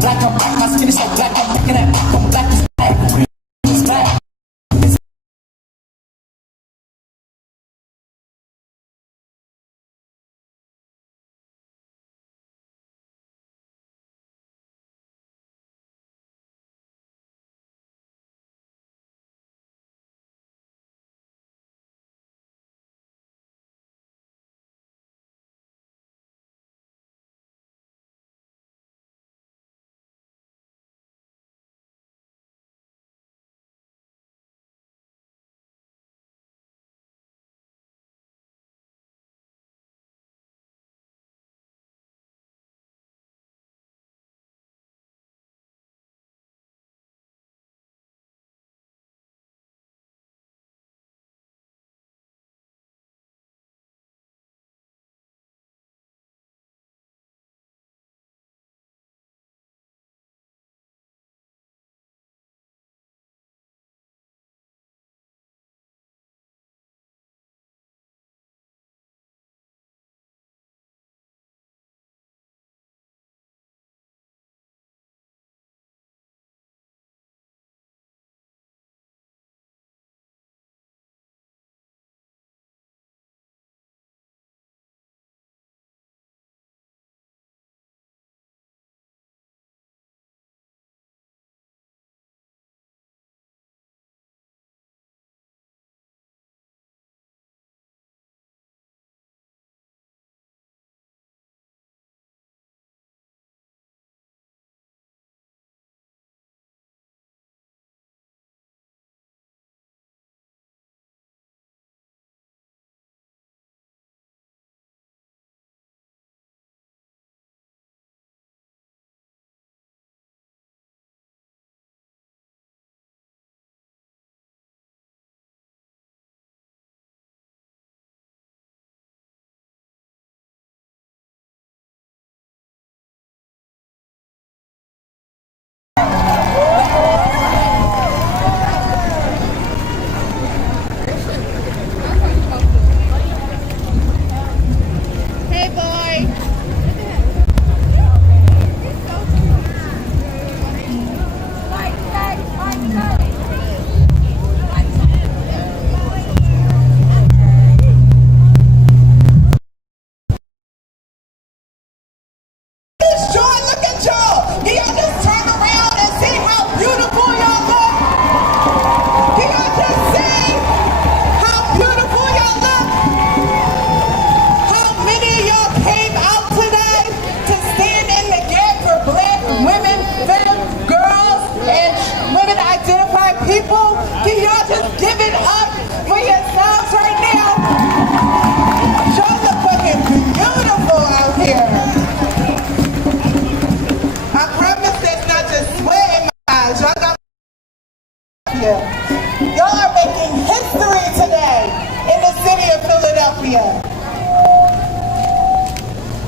black, I'm black, my skin is so black, I'm making that black, I'm black is black, green is black.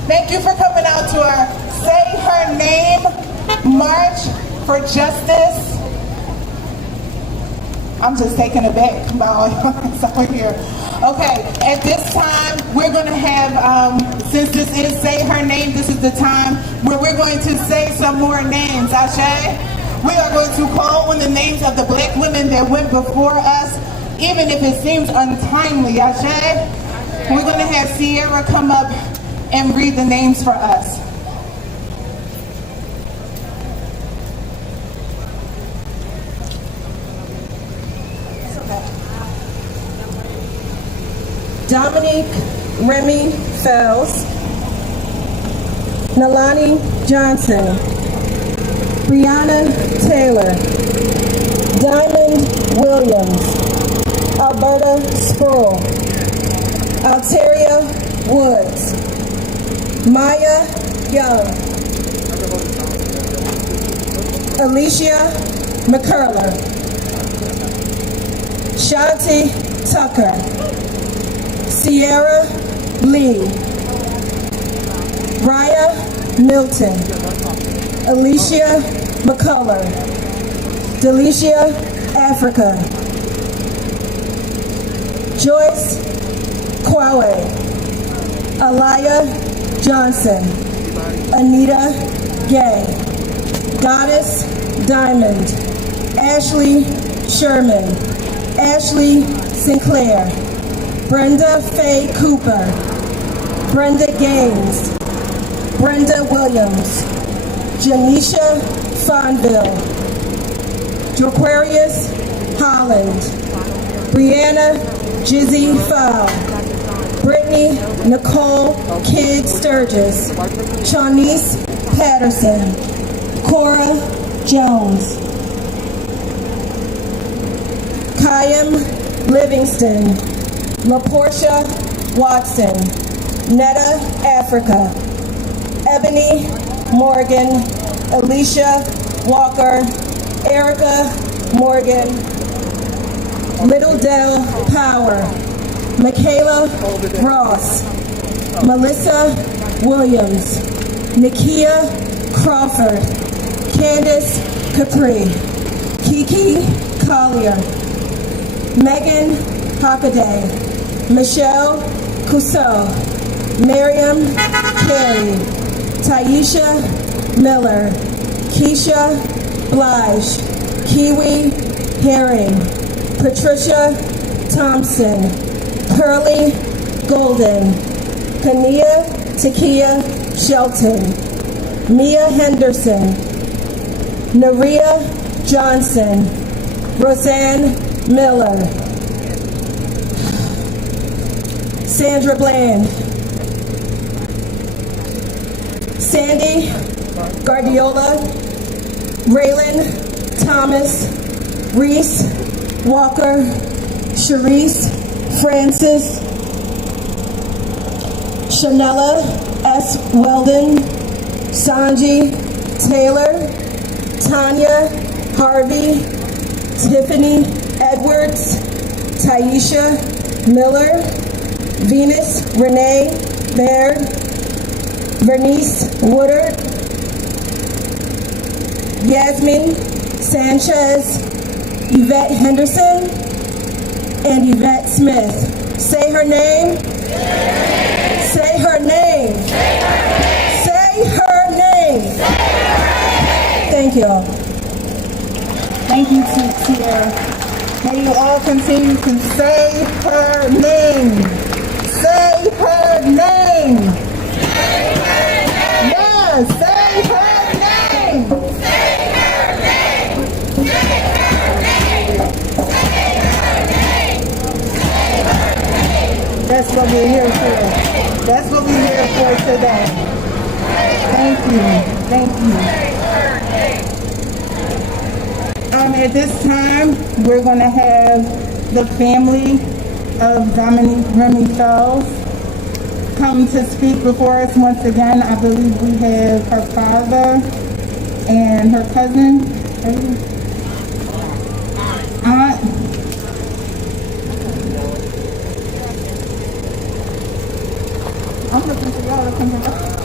Thank you for coming out to our Say Her Name March for Justice. I'm just taken aback by all y'all over here. Okay, at this time, we're going to have, since this is Say Her Name, this is the time where we're going to say some more names, Ashe? We are going to call on the names of the black women that went before us, even if it seems untimely, Ashe? We're going to have Sierra come up and read the names for us. Dominique Remy Fells, Nalani Johnson, Brianna Taylor, Diamond Williams, Alberta Sproul, Alteria Woods, Maya Young, Alicia McCurler, Shanti Tucker, Sierra Lee, Raya Milton, Alicia McCullough, Delicia Africa, Joyce Kwawe, Alaya Johnson, Anita Gay, Goddess Diamond, Ashley Sherman, Ashley Sinclair, Brenda Faye Cooper, Brenda Gaines, Brenda Williams, Janisha Fonville, Jaquarius Holland, Brianna Jizzy Fowl, Brittany Nicole Kidd Sturgis, Shaunice Patterson, Cora Jones, Kayam Livingston, LaPortia Watson, Netta Africa, Ebony Morgan, Alicia Walker, Erica Morgan, Little Dell Power, Michaela Ross, Melissa Williams, Nikia Crawford, Candace Capri, Kiki Collier, Megan Hockaday, Michelle Cousseau, Miriam Carey, Taisha Miller, Keisha Blige, Kiwi Herring, Patricia Thompson, Pearlie Golden, Kania Takia Shelton, Mia Henderson, Naria Johnson, Roseanne Miller, Sandra Bland, Sandy Guardiola, Raylan Thomas, Reese Walker, Sharice Francis, Shanella S. Weldon, Sanji Taylor, Tanya Harvey, Tiffany Edwards, Taisha Miller, Venus Renee Baird, Bernice Woodard, Yasmin Sanchez, Yvette Henderson, and Yvette Smith. Say her name. Say her name. Say her name. Thank you all. Thank you, Tierra. May you all continue to say her name. Say her name. Yes, say her name. That's what we're here for. That's what we're here for today. Thank you. Thank you. At this time, we're going to have the family of Dominique Remy Fells come to speak before us once again. I believe we have her father and her cousin, aunt. I'm looking for y'all to come here.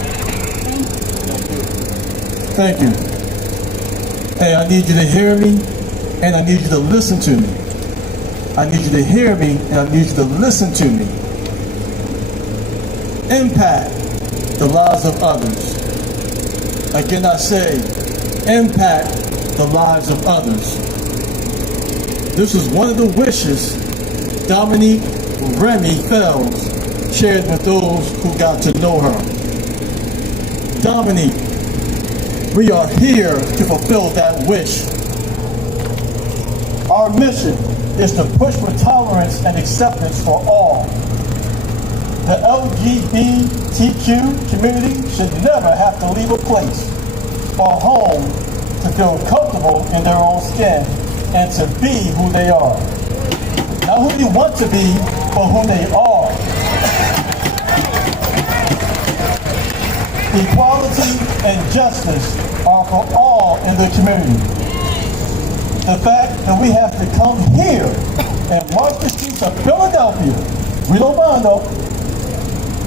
Thank you. Hey, I need you to hear me, and I need you to listen to me. I need you to hear me, and I need you to listen to me. Impact the lives of others. Again, I say, impact the lives of others. This was one of the wishes Dominique Remy Fells shared with those who got to know her. Dominique, we are here to fulfill that wish. Our mission is to push for tolerance and acceptance for all. The LGBTQ community should never have to leave a place or home to feel comfortable in their own skin and to be who they are. Not who they want to be, but who they are. Equality and justice are for all in the community. The fact that we have to come here and march the streets of Philadelphia, we don't mind though,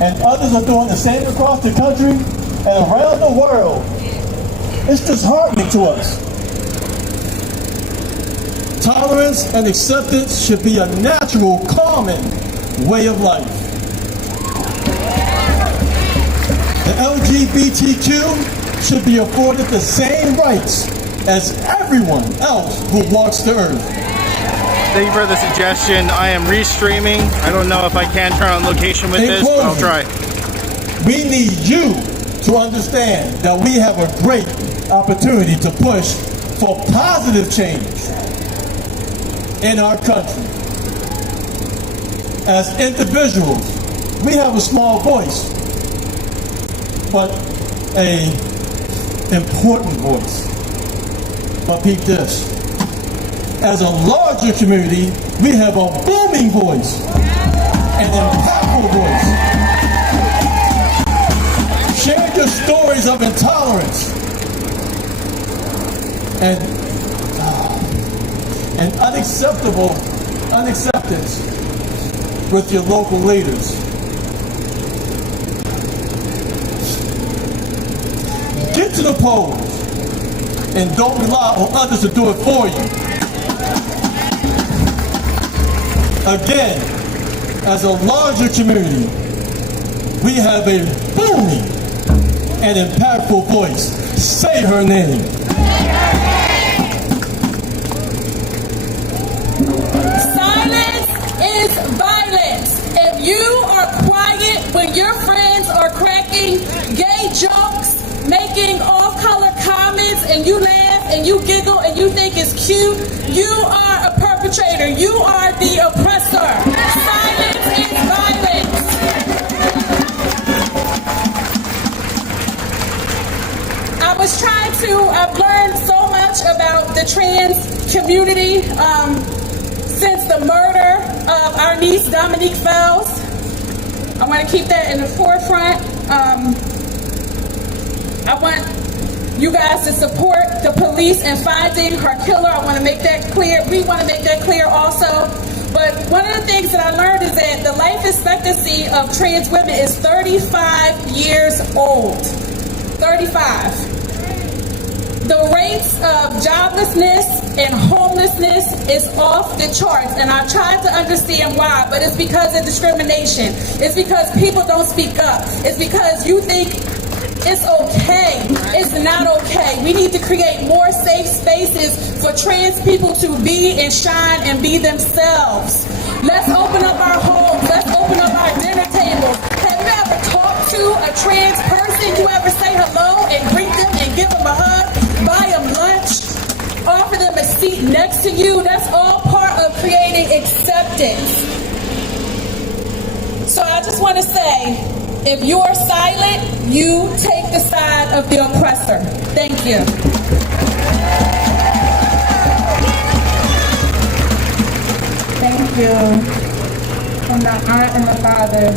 and others are doing the same across the country and around the world, it's disheartening to us. Tolerance and acceptance should be a natural, common way of life. The LGBTQ should be afforded the same rights as everyone else who walks the earth. Thank you for the suggestion. I am restreaming. I don't know if I can turn on location with this, but I'll try. We need you to understand that we have a great opportunity to push for positive change in our country. As individuals, we have a small voice, but an important voice. But peep this. As a larger community, we have a booming voice, an impactful voice. Share your stories of intolerance and unacceptance with your local leaders. Get to the polls and don't rely on others to do it for you. Again, as a larger community, we have a booming and impactful voice. Say her name. Silence is violence. If you are quiet when your friends are cracking gay jokes, making off-color comments, and you laugh and you giggle and you think it's cute, you are a perpetrator. You are the oppressor. Silence is violence. I've learned so much about the trans community since the murder of our niece, Dominique Fells. I want to keep that in the forefront. I want you guys to support the police in finding her killer. I want to make that clear. We want to make that clear also. But one of the things that I learned is that the life expectancy of trans women is 35 years old. 35. The rates of joblessness and homelessness is off the charts, and I've tried to understand why, but it's because of discrimination. It's because people don't speak up. It's because you think it's okay. It's not okay. We need to create more safe spaces for trans people to be and shine and be themselves. Let's open up our homes. Let's open up our dinner tables. Have you ever talked to a trans person? You ever say hello and greet them and give them a hug? Buy them lunch? Offer them a seat next to you? That's all part of creating acceptance. So I just want to say, if you are silent, you take the side of the oppressor. Thank you. Thank you. From the aunt and the father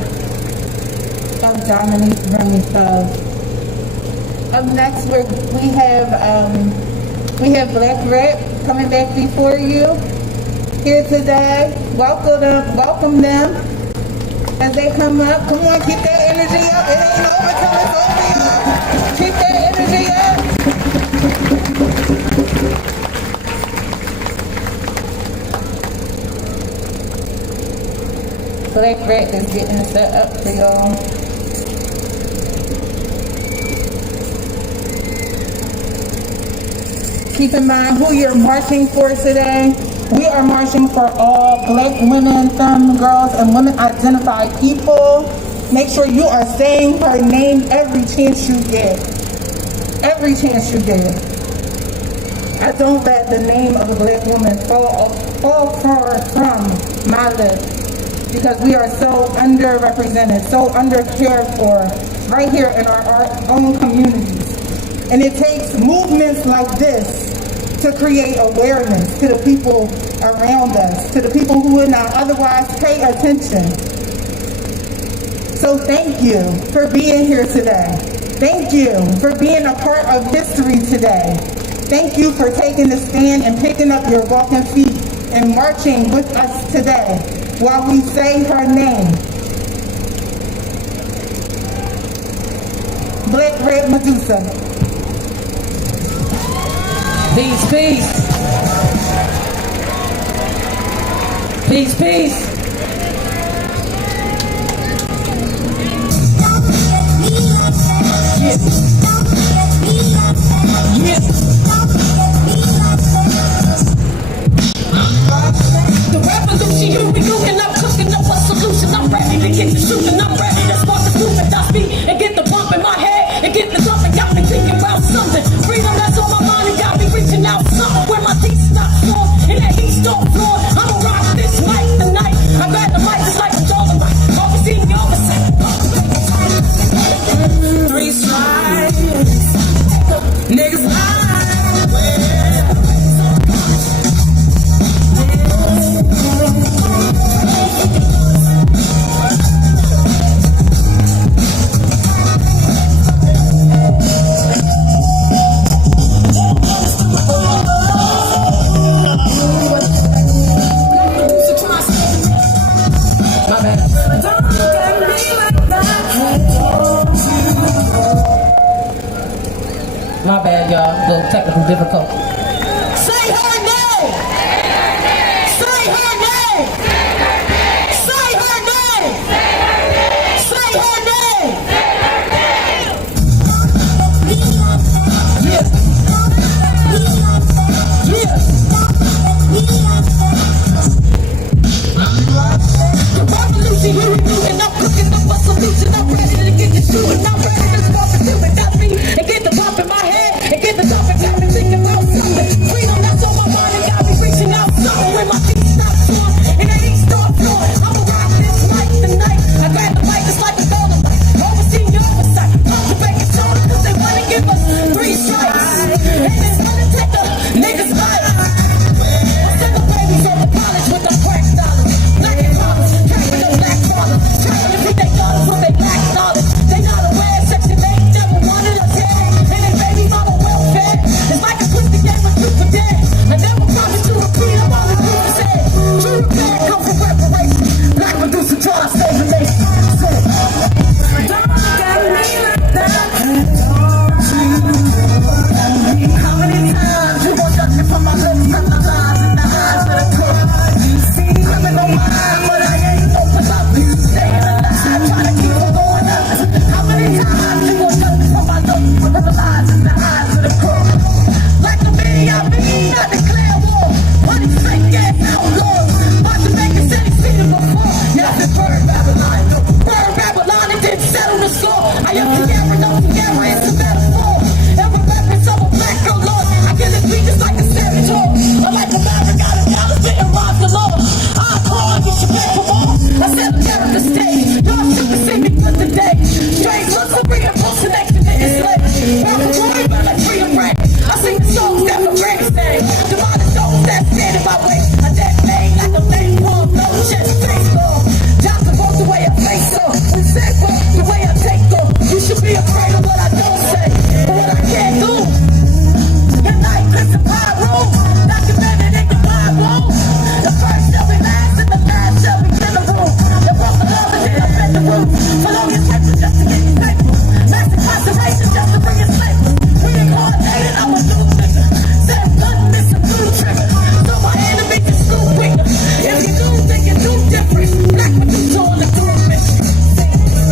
of Dominique Fells. Up next, we have Black Rep coming back before you here today. Welcome them as they come up. Come on, keep that energy up. It ain't over till it's over, y'all. Keep that energy up. Black Rep is getting set up for y'all. Keep in mind who you're marching for today. We are marching for all Black women, femme girls, and women identified people. Make sure you are saying her name every chance you get. Every chance you get. I don't let the name of a Black woman fall far from my lips, because we are so underrepresented, so undercared for right here in our own communities. And it takes movements like this to create awareness to the people around us, to the people who would not otherwise pay attention. So thank you for being here today. Thank you for being a part of history today. Thank you for taking the stand and picking up your walking feet and marching with us today while we say her name. Black Red Medusa. Peace, peace. Peace, peace. Don't forget me like that. Don't forget me technical difficulty. Say her name. Say her name. Say her name. Say her name. Yeah. Yeah. The revolution here and new, and I'm cooking up a solution. I'm ready to get this through, and I'm ready to start to do it. Got me and get the pop in my head and get the top and got me thinking about something. Freedom that's on my mind and got me reaching out something. When my feet stop torn and they ain't start flowing, I'ma rock this mic tonight. I grab the mic, it's like a golden light. Overseeing your oversight, cultivating shoulder, cause they wanna give us 3 strikes. And they wanna take the niggas' life. I send the babies on the college with the crack dollars. Black and college, trapping the black father. Trapping to keep their daughters with their black knowledge. They not aware, Section 8 never wanted us dead. And their baby mama welfare. It's like a twisted game of truth or dare. I never promised to repeat, I'm all the people said. True to bad come from reparation. Black producer trying to save the nation. Don't look at me like that. How many times you want nothing from my lips, from my lies and the eyes of the crook? You see, criminal mind, but I ain't open up. Staying alive, trying to keep on going up. How many times you want nothing from my lips, from the lies and the eyes of the crook? Like the media, I declare war. Money fake ass outlaws. About to make a city see them before. Yeah, that's Bird Babylon. Bird Babylon, it didn't settle the score. I am Tierra, no Tierra, it's a metaphor. Every reference of a black girl, Lord. I kill this beat just like a savage horse. I'm like a maverick out of Dallas, spitting rhymes galore. I call, get your back for more. I said, get up the stage. Y'all should have seen me for the day. Strange looks of impersonation in his leg. Rap for glory, but like freedom rank. I sing the songs that for granted stay. Demonic souls that stand in my way. I dead made like a fake palm, no chest, face off. Johnson walked the way I face off. We said, well, the way I take off. You should be afraid of what I don't say. But what I can't do. Good night, Christian Pyro. Documented in the Bible. The first shall be last and the last shall be general. The broke the law and then offend the roof. For long as just to get the paper. Massive incarceration just to bring us labor. We incarnated, I'm a new nigga. Said nothing missing through the trigger. So my enemy can screw quicker. If you do, then you do different. Black producer on the doom mission.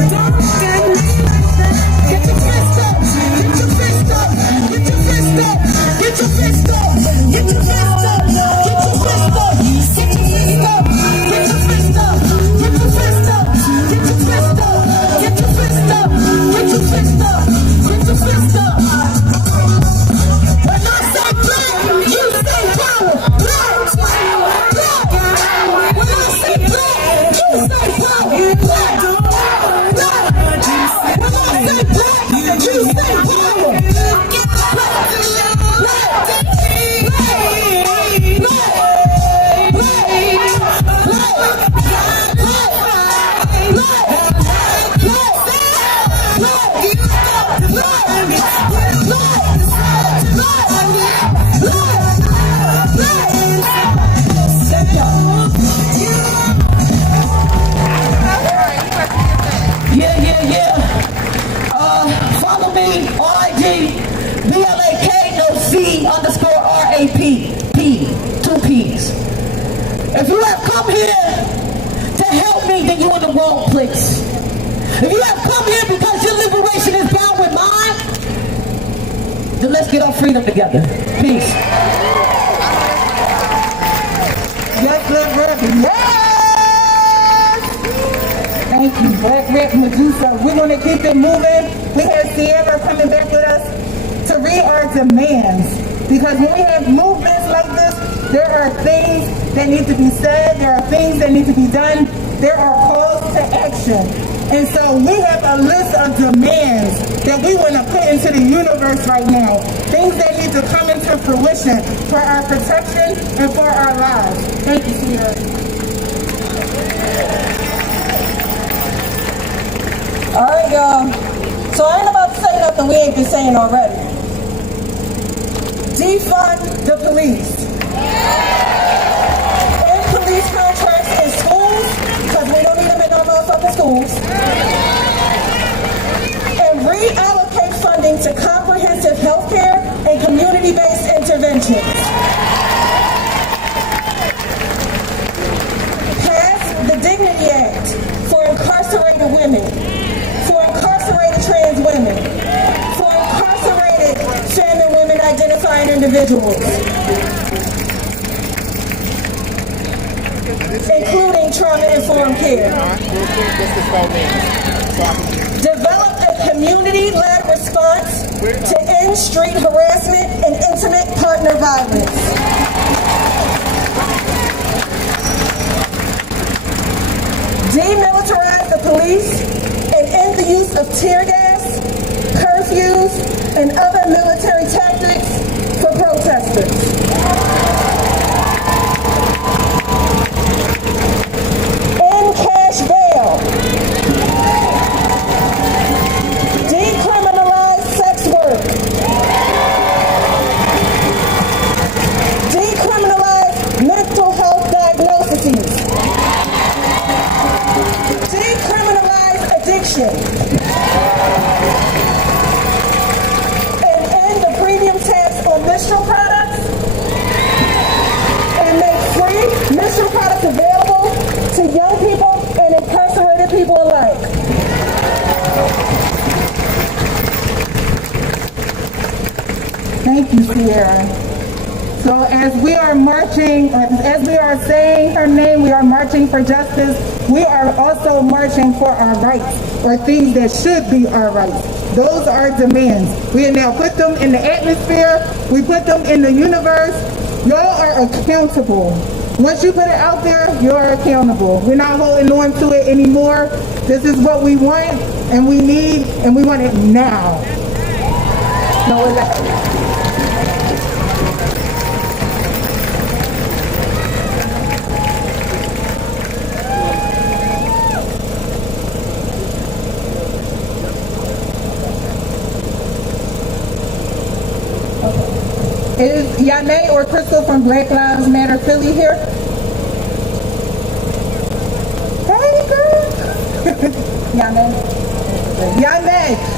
Don't get me like that. Get your fist up. Get your fist up. Get your fist up. Get your fist up. Get your fist up. Get your fist up. Get your fist up. Get your fist up. Get your fist up. Get your fist up. Get your fist up. Get your fist up. Get your fist up. When I say black, you say power. Black. Black. When I say black, you say power. Black. Black. When I say black, you say power. Yeah. Follow me, RIG, BLAK, no C_RAP, P, 2 P's. If you have come here to help me, then you're in the wrong place. If you have come here because your liberation is bound with mine, then let's get our freedom together. Peace. Yes, let's rap. Yes! Thank you, Black Rap Medusa. We're going to keep it moving. We have Sierra coming back with us to read our demands. Because when we have movements like this, there are things that need to be said. There are things that need to be done. There are calls to action. And so we have a list of demands that we want to put into the universe right now. Things that need to come into fruition for our protection and for our lives. Thank you, Sierra. All right, y'all. So I ain't about to say nothing we ain't been saying already. Defund the police. And police contracts in schools, because we don't need them in no motherfucking schools. And reallocate funding to comprehensive health care and community-based interventions. Passed the Dignity Act for incarcerated women, for incarcerated trans women, for incarcerated femme women identifying individuals, including trauma-informed care. Develop a community-led response to end street harassment and intimate partner violence. Demilitarize the police and end the use of tear gas, curfews, and other military tactics for protesters. End cash bail. Decriminalize sex work. Decriminalize mental health diagnoses. Decriminalize addiction. And end the premium tax on menstrual products. And make free menstrual products available to young people and incarcerated people alike. Thank you, Sierra. So as we are marching, as we are saying her name, we are marching for justice. We are also marching for our rights, or things that should be our rights. Those are demands. We have now put them in the atmosphere. We put them in the universe. Y'all are accountable. Once you put it out there, you're accountable. We're not holding on to it anymore. This is what we want and we need, and we want it now. No, we're not. Is Yane or Crystal from Black Lives Matter Philly here? Hey, girl.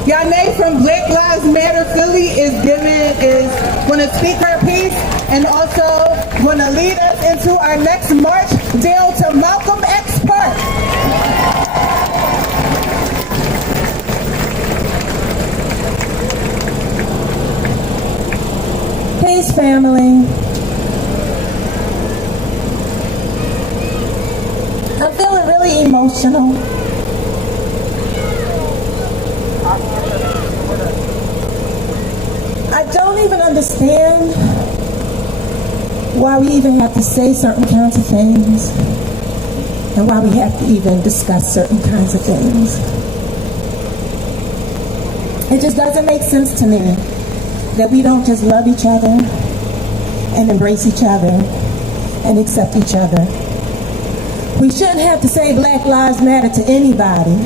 Yane from Black Lives Matter Philly is going to speak her piece and also going to lead us into our next march down to Malcolm X Park. Peace, family. I'm feeling really emotional. I don't even understand why we even have to say certain kinds of things and why we have to even discuss certain kinds of things. It just doesn't make sense to me that we don't just love each other and embrace each other and accept each other. We shouldn't have to say Black Lives Matter to anybody,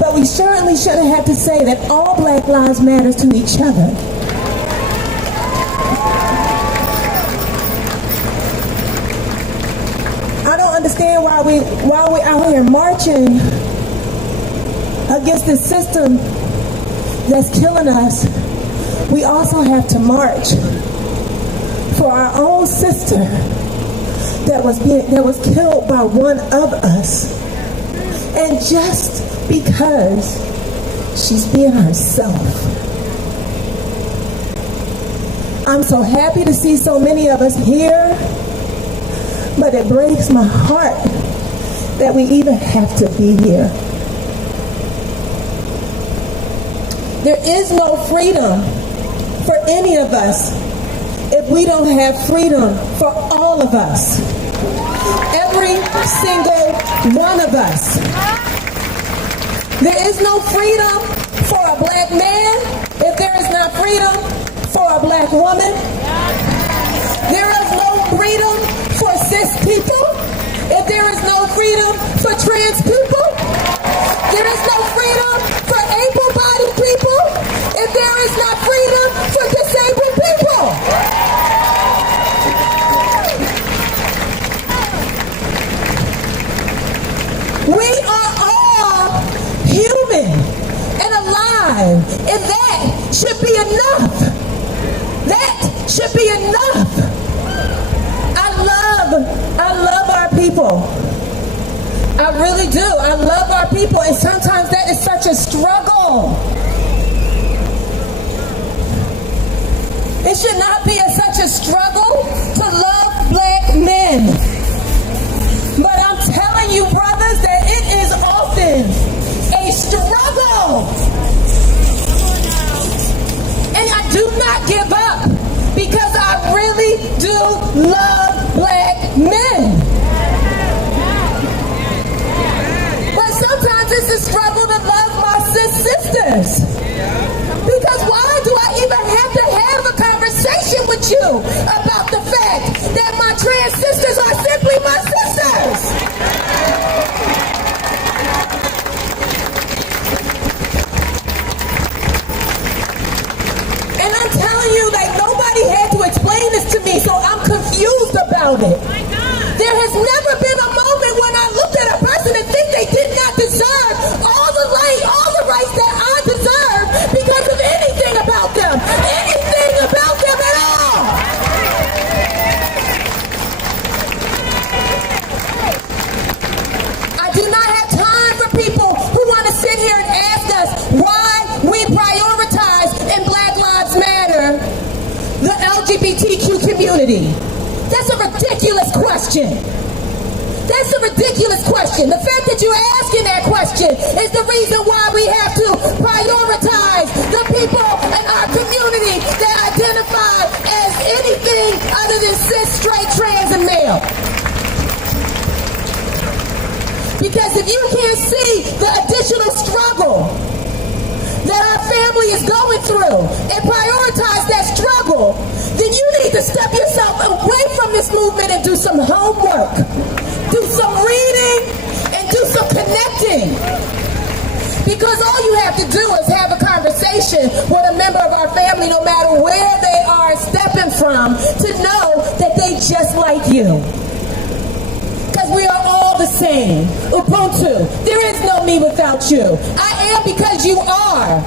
but we certainly shouldn't have to say that all Black lives matter to each other. I don't understand why we're out here marching against this system that's killing us. We also have to march for our own sister that was killed by one of us. And just because she's being herself. I'm so happy to see so many of us here, but it breaks my heart that we even have to be here. There is no freedom for any of us if we don't have freedom for all of us. Every single one of us. There is no freedom for a black man if there is not freedom for a black woman. There is no freedom for cis people if there is no freedom for trans people. There is no freedom for able-bodied people if there is not freedom for disabled people. We are all human and alive, and that should be enough. should be enough. I love our people. I really do. I love our people, and sometimes that is such a struggle. It should not be such a struggle to love black men. But I'm telling you, brothers, that it is often a struggle. And I do not give up because I really do love black men. But sometimes it's a struggle to love my sisters. Because why do I even have to have a conversation with you about the fact that my trans sisters are simply my sisters? And I'm telling you, like, nobody had to explain this to me, so I'm confused about it. There has never been a moment when I looked at a person and think they did not deserve all the rights that I deserve because of anything about them at all. I do not have time for people who want to sit here and ask us why we prioritize in Black Lives Matter the LGBTQ community. That's a ridiculous question. That's a ridiculous question. The fact that you're asking that question is the reason why we have to prioritize the people in our community that identify as anything other than cis, straight, trans, and male. Because if you can't see the additional struggle that our family is going through and prioritize that struggle, then you need to step yourself away from this movement and do some homework, do some reading, and do some connecting. Because all you have to do is have a conversation with a member of our family, no matter where they are stepping from, to know that they just like you. Because we are all the same. Ubuntu. There is no me without you. I am because you are.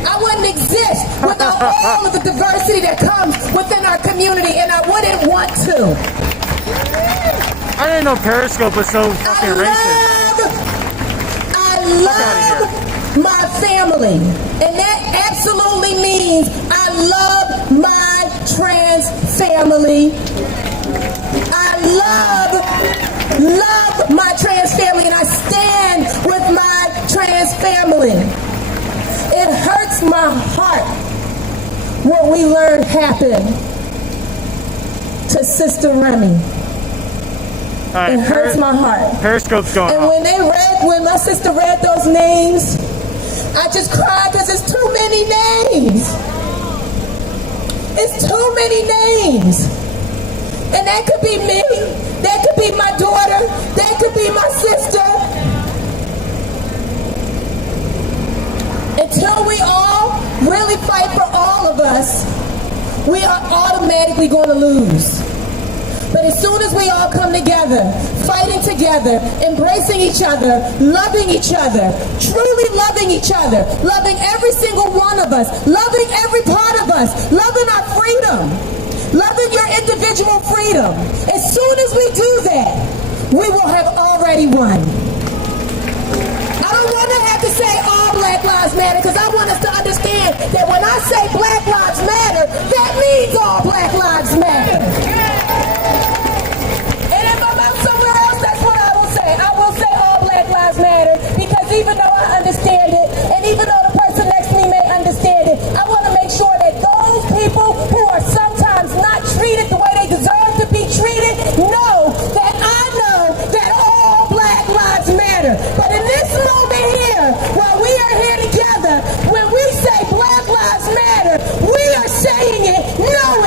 I wouldn't exist without all of the diversity that comes within our community, and I wouldn't want to. I didn't know Periscope was so fucking racist. I love my family, and that absolutely means I love my trans family. I love my trans family, and I stand with my trans family. It hurts my heart what we learned happened to Sister Remy. Right, it hurts my heart. Periscope's going and on. When my sister read those names, I just cried because it's too many names. It's too many names. And that could be me. That could be my daughter. That could be my sister. Until we all really fight for all of us, we are automatically going to lose. But as soon as we all come together, fighting together, embracing each other, loving each other, truly loving each other, loving every single one of us, loving every part of us, loving our freedom, loving your individual freedom. As soon as we do that, we will have already won. I don't want to have to say all Black Lives Matter, because I want us to understand that when I say Black Lives Matter, that means all Black Lives Matter. And if I'm out somewhere else, that's what I will say. I will say all Black Lives Matter, because even though I understand it, and even though the person next to me may understand it, I want to make sure that those people who are sometimes not treated the way they deserve to be treated know that I know that all Black Lives Matter. But in this moment here, while we are here together, when we say Black Lives Matter, we are saying it no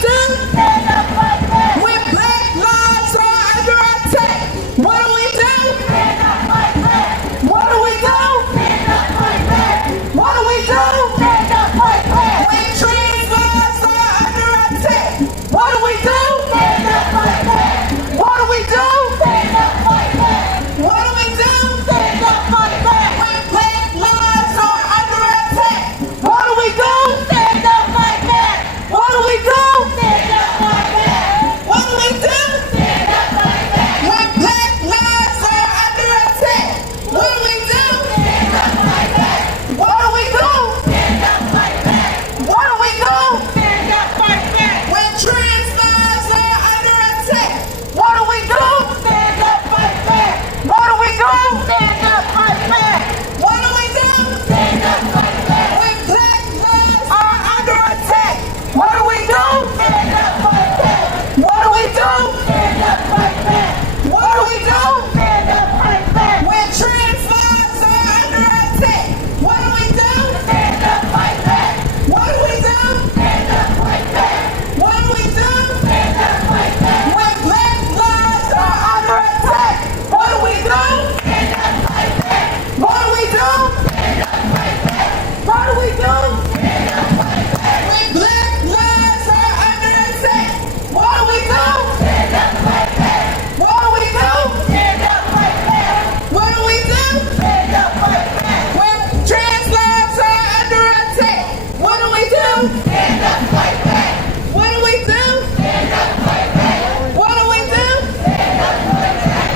do? Stand up like that. When black lives are under attack, what do we do? Stand up like that. What do we do? Stand up like that. What do we do? Stand up like that. When trans lives are under attack, what do we do? Stand up like that. What do we do? Stand up like that. What do we do? Stand up like that. When black lives are under attack, what do we do? Stand up like that. What do we do? Stand up like that. What do we do? Stand up like that. When black lives are under attack, what do we do? Stand up like that. What do we do? Stand up like that. What do we do? Stand up like that. When trans lives are under attack, what do we do? Stand up like that. What do we do? Stand up like that. What do we do? Stand up like that. When black lives are under attack, what do we do? Stand up like that. What do we do? Stand up like that. What do we do? Stand up like that. When trans lives are under attack, what do we do? Stand up like that. What do we do? Stand up like that. What do we do? Stand up like that. When black lives are under attack, what do we do? Stand up like that. What do we do? Stand up like that. What do we do? Stand up like that. When black lives are under attack, what do we do? Stand up like that. What do we do? Stand up like that. What do we do? Stand up like that. When trans lives are under attack, what do we do? Stand up like that. What do we do? Stand up like that. What do we do? Stand up like that.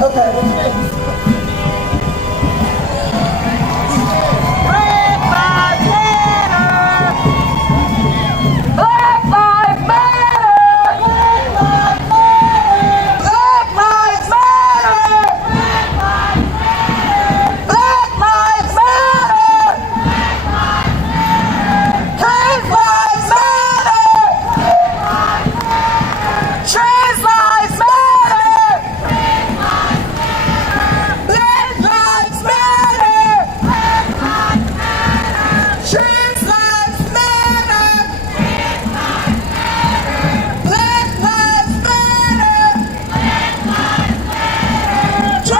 Okay. Black Lives Matter. Black Lives Matter. Black Lives Matter. Black Lives Matter. Trans lives matter. Trans lives matter. Black lives matter. Trans lives matter. Black lives matter. Trans lives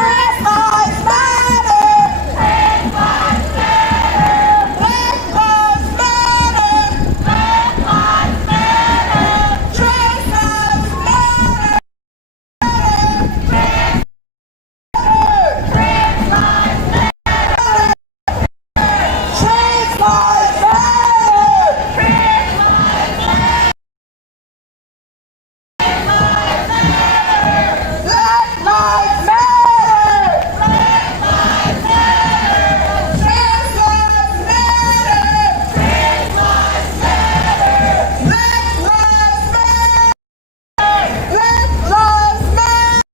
matter. Black lives matter. Trans lives matter. Trans lives matter. Black lives matter. Trans lives matter. Black lives matter. Black lives matter.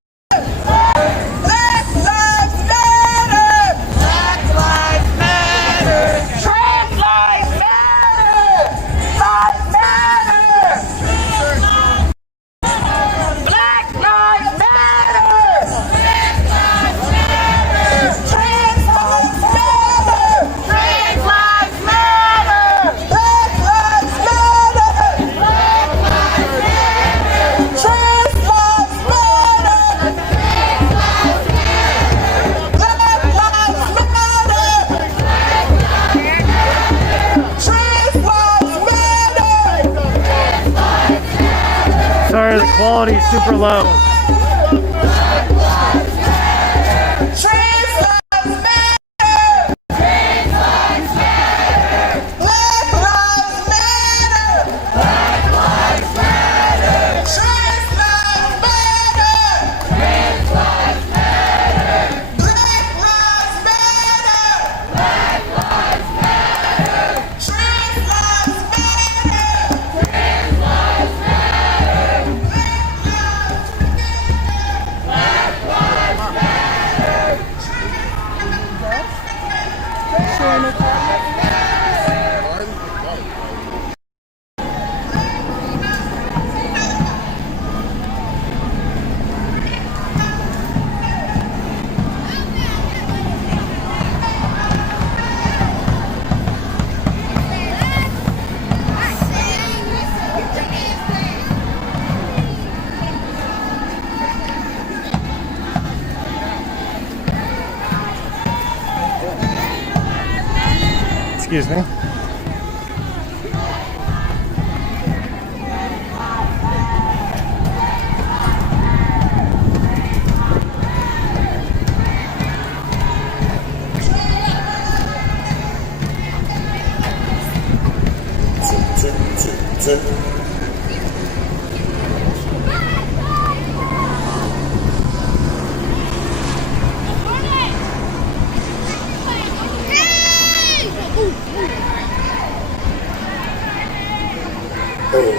Black lives matter. Black lives matter. Black lives matter. Trans lives matter. Lives matter. Black lives matter. Trans lives matter. Trans lives matter. Black lives matter. Trans lives matter. Black lives matter. Trans lives matter. Sorry, the quality's super low. Trans lives matter. Black lives matter. Trans lives matter. Black lives matter. Trans lives matter. Excuse me.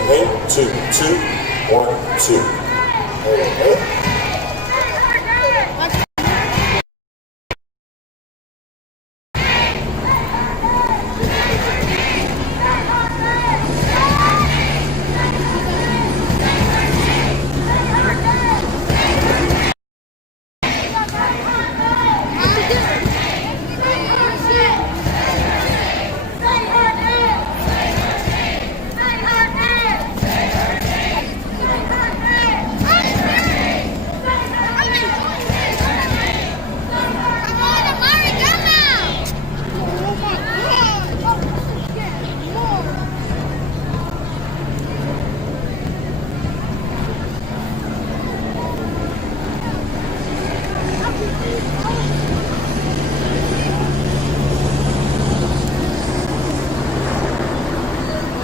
Hey, 2, 2, 1, 2. Hey.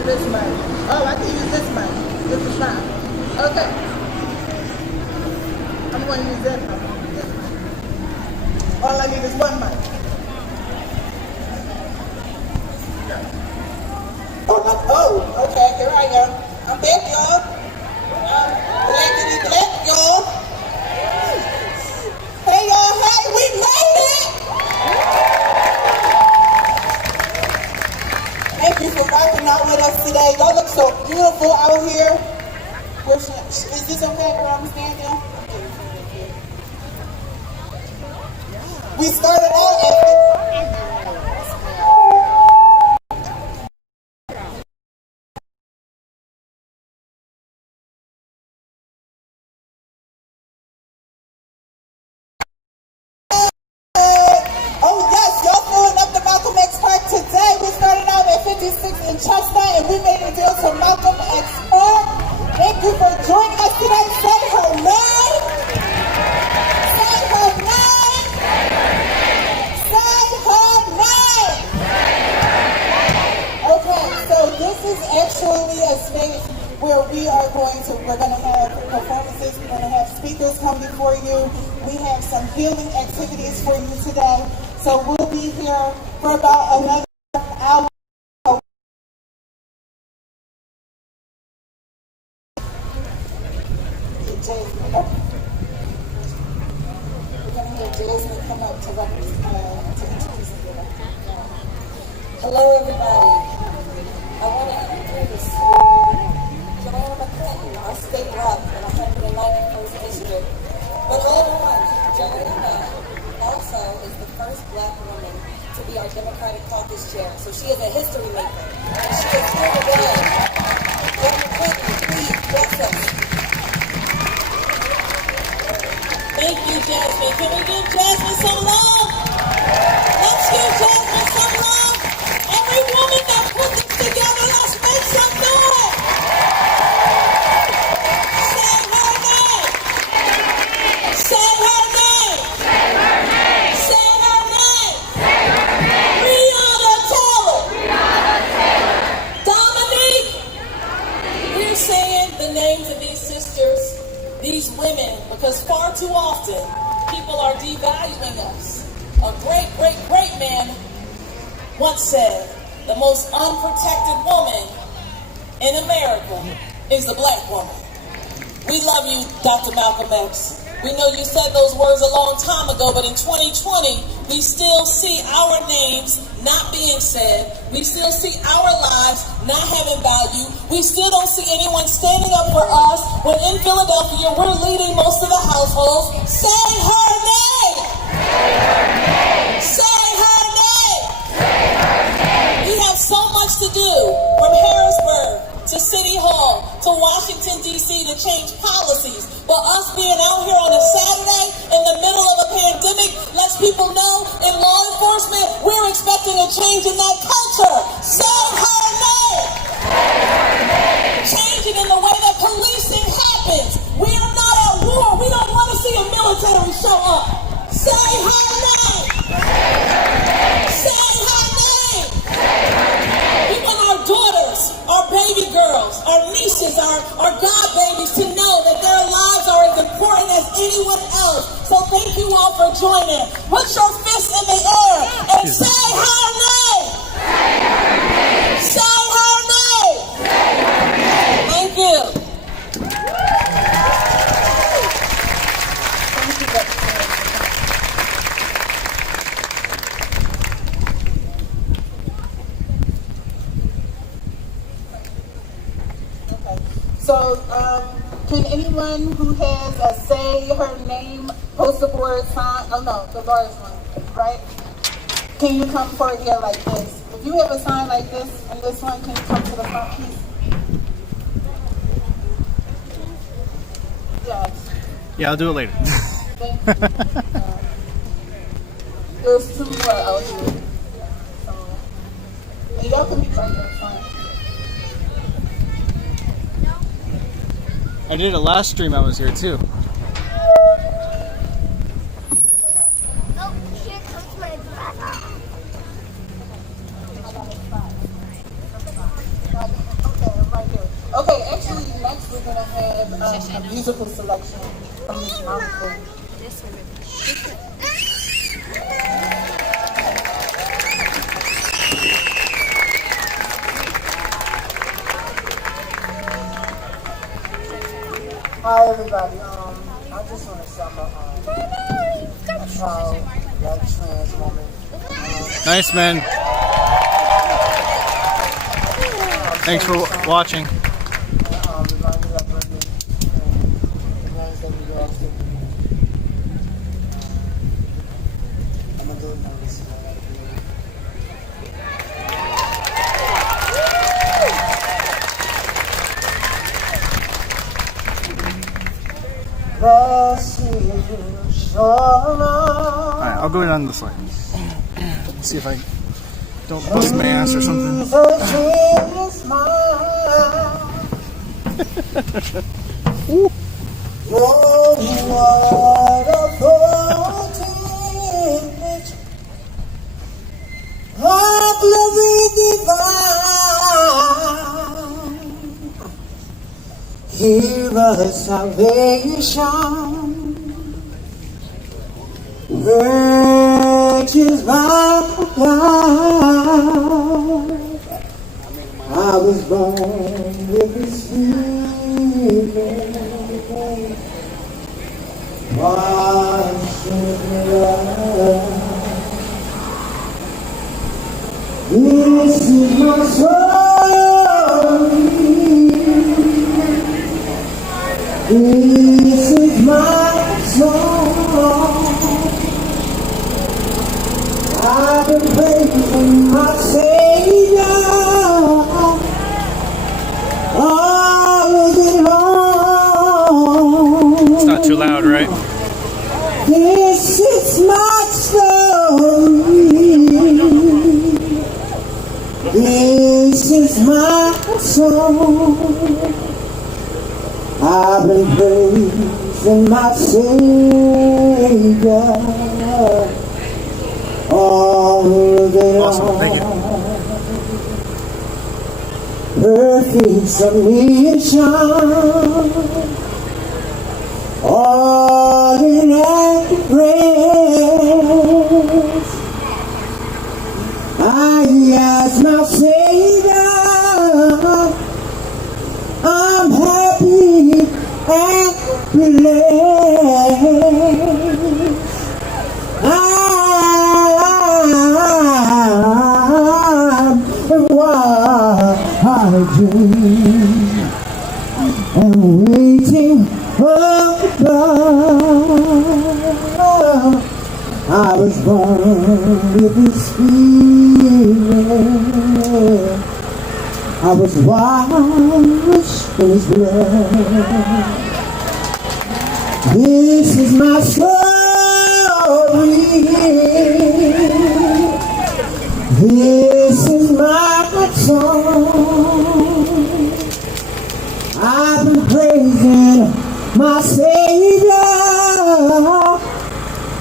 This mic. Oh, I can use this mic. This is fine. Okay. I'm going to use that mic. This mic. All I need is one mic. Oh, okay. Here I go. I'm back, y'all. Black, y'all. Hey, y'all. Hey, we made it. Thank you for rocking out with us today. Y'all look so beautiful out here. Is this okay where I'm standing? We started out at in Chester, and we made a deal to Malcolm X Park. Thank you for joining us today. Say her name. Say her name. Say her name. Okay, so this is actually a space where we're going to have performances. We're going to have speakers come before you. We have some healing activities for you today. So we'll be here for about another hour. Hello, everybody. I want to introduce Joanna McClinton, our state rep in 191st District. But hold on, Joanna also is the first Black woman to be our Democratic Caucus chair. So she is a history maker. And she is here today. Joanna McClinton, please bless us. Thank you, Jasmine. Can we give Jasmine some love? Let's give Jasmine some love. Every woman that put this together, let's make some noise. Say her name. Say her name. Say her name. Breonna Taylor. Dominique. We're saying the names of these sisters, these women, because far too often people are devaluing us. A great, great, great man once said, the most unprotected woman in America is the Black woman. We love you, Dr. Malcolm X. We know you said those words a long time ago, but in 2020, we still see our names not being said. We still see our lives not having value. We still don't see anyone standing up for us when in Philadelphia we're leading most of the households. Say her name! Say her name! We have so much to do, from Harrisburg to City Hall to Washington, D.C. to change policies. But us being out here on a Saturday in the middle of a pandemic lets people know in law enforcement we're expecting a change in that culture. Say her name. Change it in the way that policing happens. We are not at war. We don't want to see a military show up. Say her name. Say her name. We want our daughters, our baby girls, our nieces, our god babies to know that their lives are as important as anyone else. So thank you all for joining. Put your fists in the air and say her name. Say her name. Thank you. So, can anyone who has a say her name poster board sign? Oh no, the large one, right? Can you come forward here like this? If you have a sign like this and this one, can you come to the front, please? Yes. Yeah, I'll do it later. Thank you. There's two more out here. So, and y'all can be right there, fine. I did it last stream I was here too. Okay, actually next we're going to have a musical selection from Miss Monica. Hi everybody, I just want to shout out a proud black trans woman. Nice, man. Thanks for watching. Alright, I'll go down this line. See if I don't bust my ass or something. Hear us salvation. Purchased by God. I was born with His Spirit. Washed in blood. This is my story. This is my song. I've been praising my Savior all day long. It's not too loud, right? This is my story. This is my song. I've been praising my Savior all day long. Awesome, thank you. Perfect submission, all in embrace. I ask my Savior, I'm happy and blessed. I dream and waiting for God. I was born with His Spirit. I was washed in His blood. This is my story. This is my song. I've been praising my Savior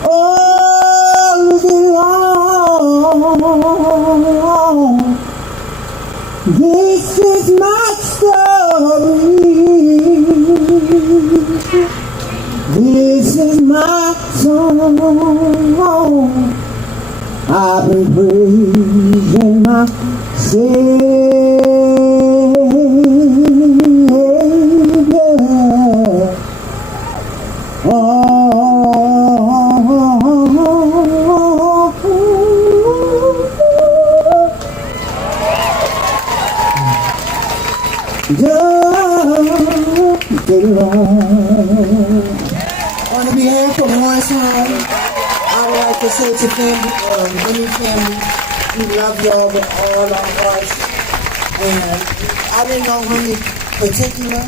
all day long. This is my story. This is my song. I've been praising my Savior. On behalf of one song, I would like to say to Vinny family, we love y'all with all our hearts. And I didn't know Vinny particular,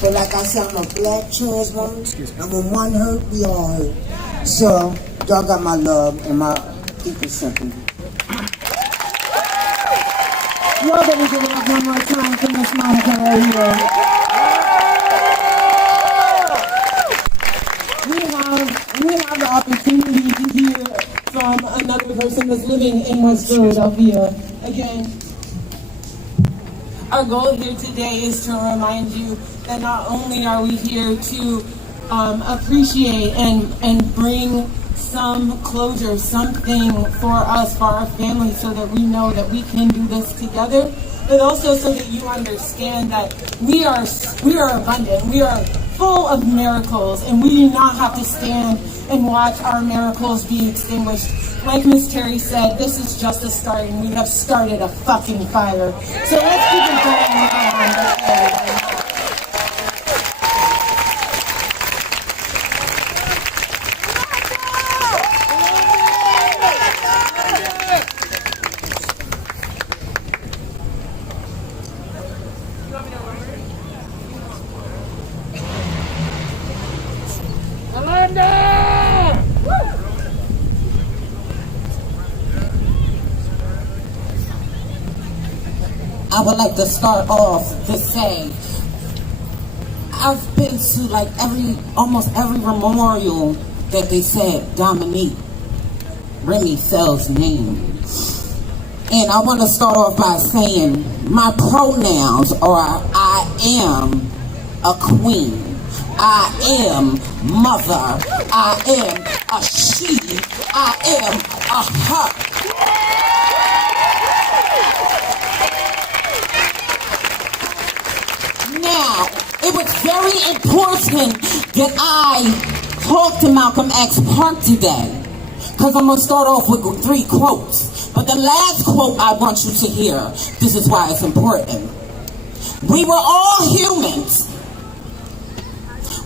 but like I said, I'm a black trans woman. And when one hurt, we all hurt. So, y'all got my love and my deepest sympathy. Y'all better give it up one more time for Miss Monica right here. We have the opportunity to hear from another person that's living in West Philadelphia. Again, our goal here today is to remind you that not only are we here to appreciate and bring some closure, something for us, for our family, so that we know that we can do this together, but also so that you understand that we are abundant, we are full of miracles, and we do not have to stand and watch our miracles be extinguished. Like Miss Terry said, this is just a start, and we have started a fucking fire. So let's keep it going. I would like to start off to say, I've been to like almost every memorial that they said Dominique Remy Sell's name. And I want to start off by saying my pronouns are I am a queen. I am mother. I am a she. I am a her. Now, it was very important that I talk to Malcolm X Park today, because I'm going to start off with 3 quotes. But the last quote I want you to hear, this is why it's important. We were all humans.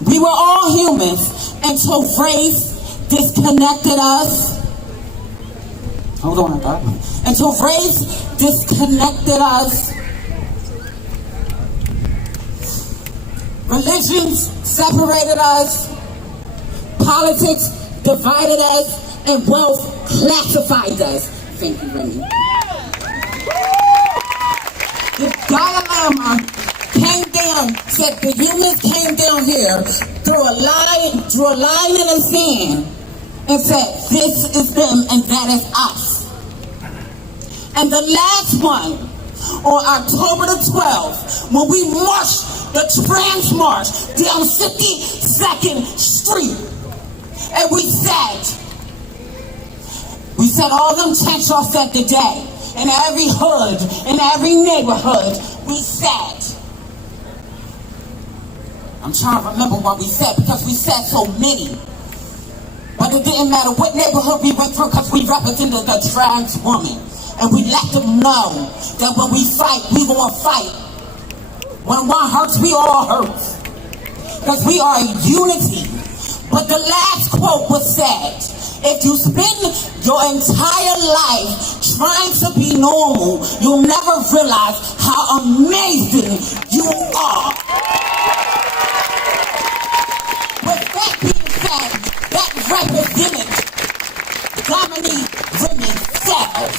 We were all humans until race disconnected us. Hold on, I got it. Until race disconnected us. Religions separated us, politics divided us, and wealth classified us. Thank you, Remy. The Dalai Lama came down, said the humans came down here, drew a line in the sand, and said, this is them and that is us. And the last one, on October the 12th, when we marched the ProtestMarch down 52nd Street, and we said all them chants y'all said today, in every hood, in every neighborhood, we said. I'm trying to remember what we said, because we said so many. But it didn't matter what neighborhood we went through, because we represented the trans woman. And we let them know that when we fight, we gonna fight. When one hurts, we all hurt. Because we are unity. But the last quote was said, if you spend your entire life trying to be normal, you'll never realize how amazing you are. With that being said, that represented Dominique Remy Sells.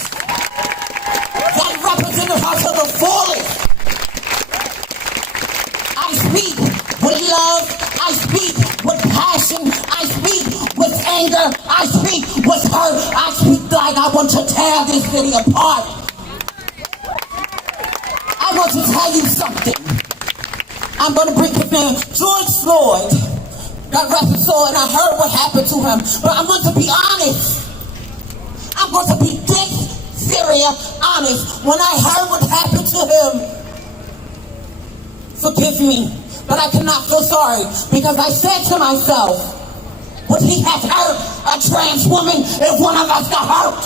speak with love. I speak with passion. I speak with anger. I speak with hurt. I speak like I want to tear this city apart. I want to tell you something. I'm going to bring his name. George Floyd got arrested, and I heard what happened to him. But I'm going to be honest. I'm going to be this serious honest. When I heard what happened to him, forgive me, but I cannot feel sorry, because I said to myself, would he have hurt a trans woman if one of us got hurt?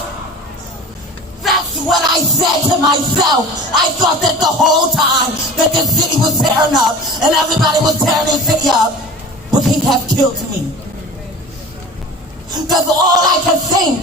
That's what I said to myself. I thought that the whole time that this city was tearing up and everybody was tearing this city up, would he have killed me? That's all I could think.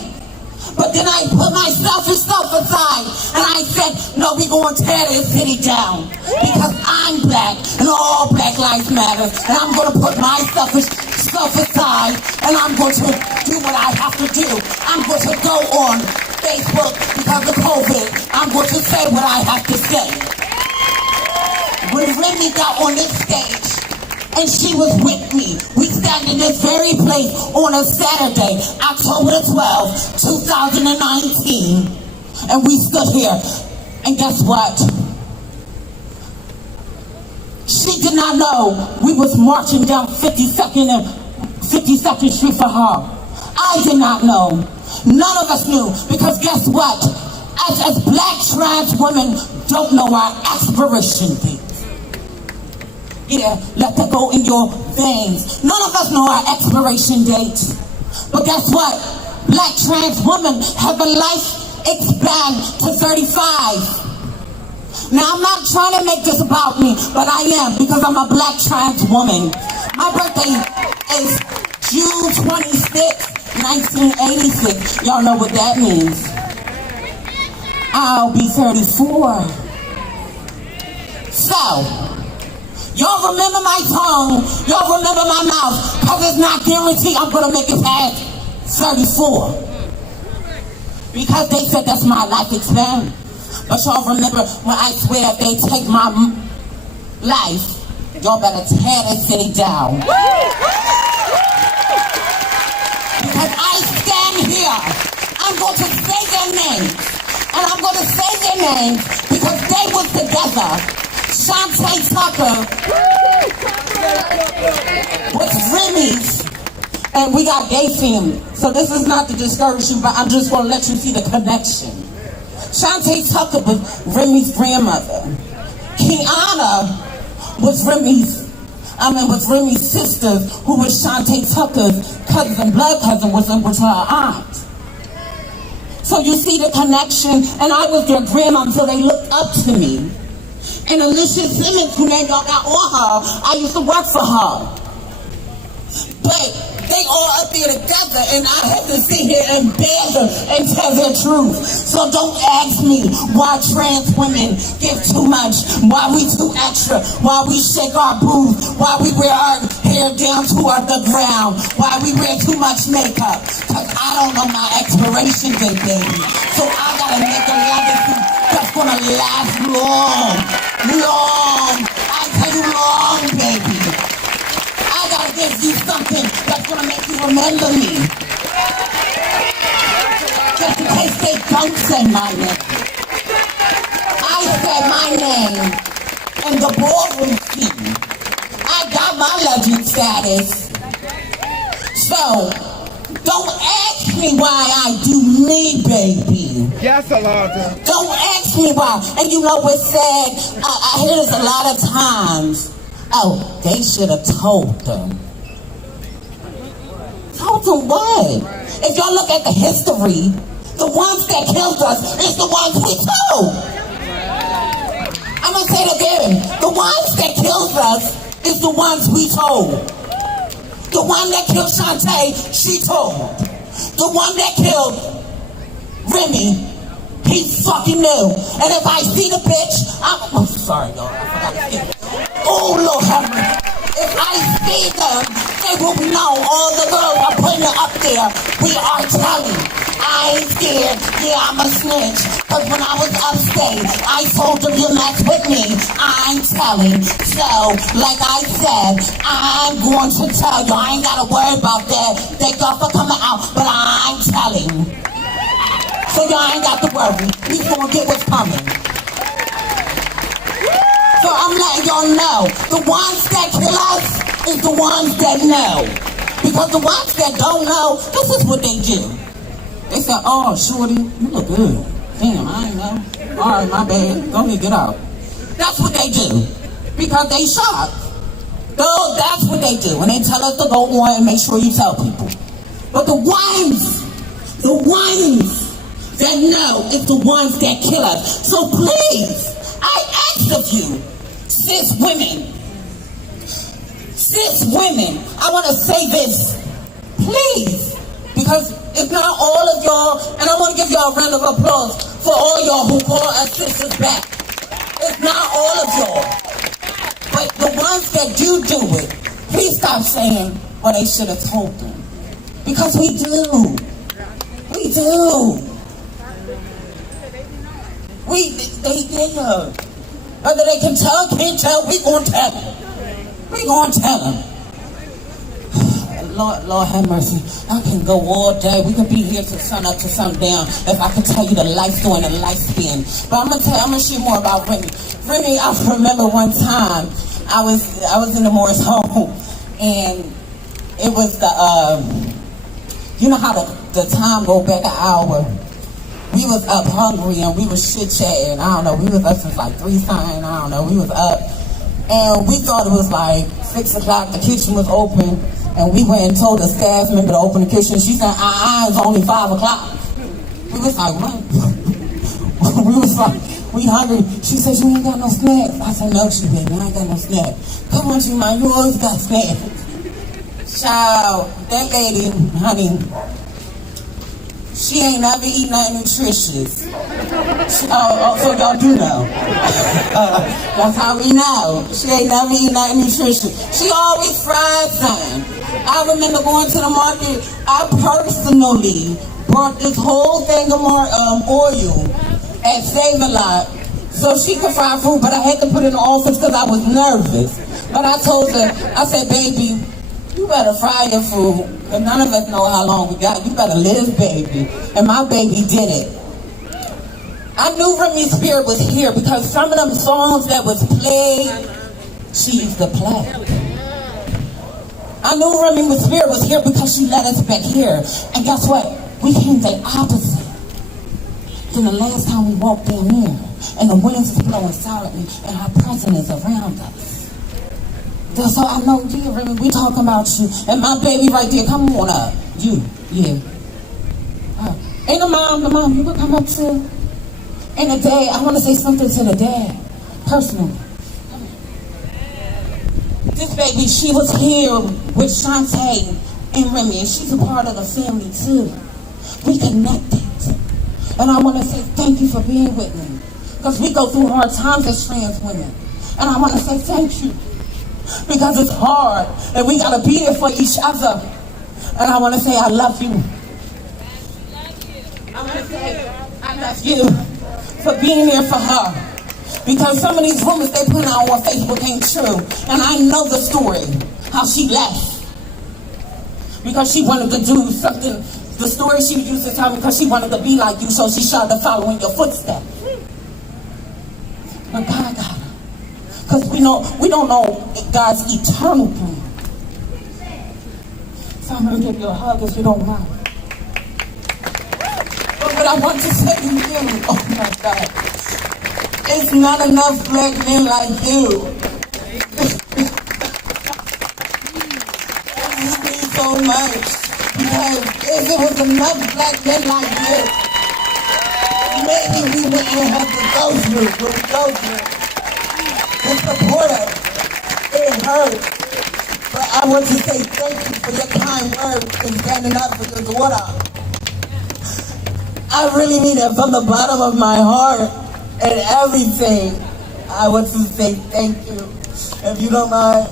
But then I put my selfish self aside and I said, no, we're going to tear this city down because I'm black and all Black Lives Matter, and I'm going to put my selfish self aside and I'm going to do what I have to do. I'm going to go on Facebook because of COVID. I'm going to say what I have to say. When Remy got on this stage, and she was with me. We stand in this very place on a Saturday, October 12th, 2019. And we stood here. And guess what? She did not know we was marching down 52nd and 52nd Street for her. I did not know. None of us knew. Because guess what? As black trans women don't know our expiration date. Yeah, let that go in your veins. None of us know our expiration date. But guess what? Black trans women have a life expand to 35. Now, I'm not trying to make this about me, but I am, because I'm a black trans woman. My birthday is June 26, 1986. Y'all know what that means. I'll be 34. So, y'all remember my tongue, y'all remember my mouth, because it's not guaranteed I'm going to make it past 34. Because they said that's my life experience. But y'all remember when I swear if they take my life, y'all better tear that city down. Because I stand here, I'm going to say their names. And I'm going to say their names because they were together. Shantae Tucker with Remy's, and we got gay family. So this is not to discourage you, but I'm just going to let you see the connection. Shantae Tucker was Remy's grandmother. Kiana was Remy's sister, who was Shantae Tucker's cousin, blood cousin, was her aunt. So you see the connection, and I was their grandma, so they looked up to me. And Alicia Simmons, who name y'all got on her, I used to work for her. But they all up there together, and I have to sit here and bear them and tell their truth. So don't ask me why trans women give too much, why we too extra, why we shake our boobs, why we wear our hair down toward the ground, why we wear too much makeup. Because I don't know my expiration date, baby. So I gotta make a legacy that's gonna last long. Long. I tell you long, baby. I gotta give you something that's gonna make you remember me. Just in case they don't say my name. I said my name in the ballroom scene. I got my legend status. So, don't ask me why I do me, baby. Yes, Alonzo. Don't ask me why. And you know what's sad? I hear this a lot of times. Oh, they should have told them. Told them what? If y'all look at the history, the ones that killed us is the ones we told. I'm going to say it again. The ones that killed us is the ones we told. The one that killed Shantae, she told. The one that killed Remy, he fucking knew. And if I see the bitch, I'm sorry, y'all. I forgot to skip. Oh, Lord have mercy. If I see see them, they will know all the girls are putting it up there. We are telling. I ain't scared. Yeah, I'm a snitch. Cause when I was upstate, I told them you mess with me. I'm telling. So, like I said, I'm going to tell you. I ain't gotta worry about that. Thank y'all for coming out, but I'm telling. So y'all ain't got to worry. We gonna get what's coming. So I'm letting y'all know, the ones that kill us is the ones that know. Because the ones that don't know, this is what they do. They say, oh, shorty, you look good. Damn, I ain't know. All right, my bad. Go ahead, get out. That's what they do. Because they shocked. So that's what they do. And they tell us to go on and make sure you tell people. But the ones that know is the ones that kill us. So please, I ask of you, cis women, I want to say this, please, because it's not all of y'all, and I want to give y'all a round of applause for all y'all who call us sisters back. It's not all of y'all, but the ones that do it, please stop saying what they should have told them, because we do. They know. Whether they can tell, can't tell, we gonna tell them. Lord have mercy. I can go all day. We can be here till sun up to sundown if I can tell you the life story and the lifespan. But I'm gonna share more about Remy. Remy, I remember one time I was in the Morris home, and it was the you know how the time go back an hour. We was up hungry and we was chit-chatting. I don't know, we was up since like 3-something. I don't know, we was up. And we thought it was like 6 o'clock, the kitchen was open. And we went and told the staff member to open the kitchen. She said, it's only 5 o'clock. We was like, what? We was like, we hungry. She said, you ain't got no snacks. I said, no, she baby, I ain't got no snacks. Come on, G-Man, you always got snacks. Child, that lady, honey, she ain't never eat nothing nutritious. So y'all do know. That's how we know. She ain't never eat nothing nutritious. She always fried something. I remember going to the market. I personally bought this whole thing of oil at Save-A-Lot so she could fry food, but I had to put it in the office because I was nervous. But I told her, I said, baby, you better fry your food, because none of us know how long we got. You better live, baby. And my baby did it. I knew Remy's spirit was here because some of them songs that was played, she used to play. I knew Remy's spirit was here because she let us back here. And guess what? We came the opposite than the last time we walked down here. And the winds was blowing silently, and her presence is around us. So I know, yeah, Remy, we talking about you. And my baby right there, come on up. You, yeah. And the mom, you can come up too. And the dad, I want to say something to the dad, personally. This baby, she was here with Shantae and Remy, and she's a part of the family too. We connected. And I want to say thank you for being with me. Because we go through hard times as trans women. And I want to say thank you. Because it's hard, and we gotta be there for each other. And I want to say I love you. I want to say I love you for being there for her. Because some of these rumors they put out on Facebook ain't true. And I know the story, how she left. Because she wanted to do something, the story she used to tell me, because she wanted to be like you, so she started to follow in your footsteps. But God got her. Because we don't know God's eternal plan. So I'm going to give you a hug if you don't mind. But what I want to say to you, oh my God, it's not enough black men like you. Thank you so much. Because if it was enough black men like you, maybe we wouldn't have to go through what we go through. To support us. It hurts. But I want to say thank you for your kind words and standing up for your daughter. I really mean it from the bottom of my heart and everything. I want to say thank you. If you don't mind.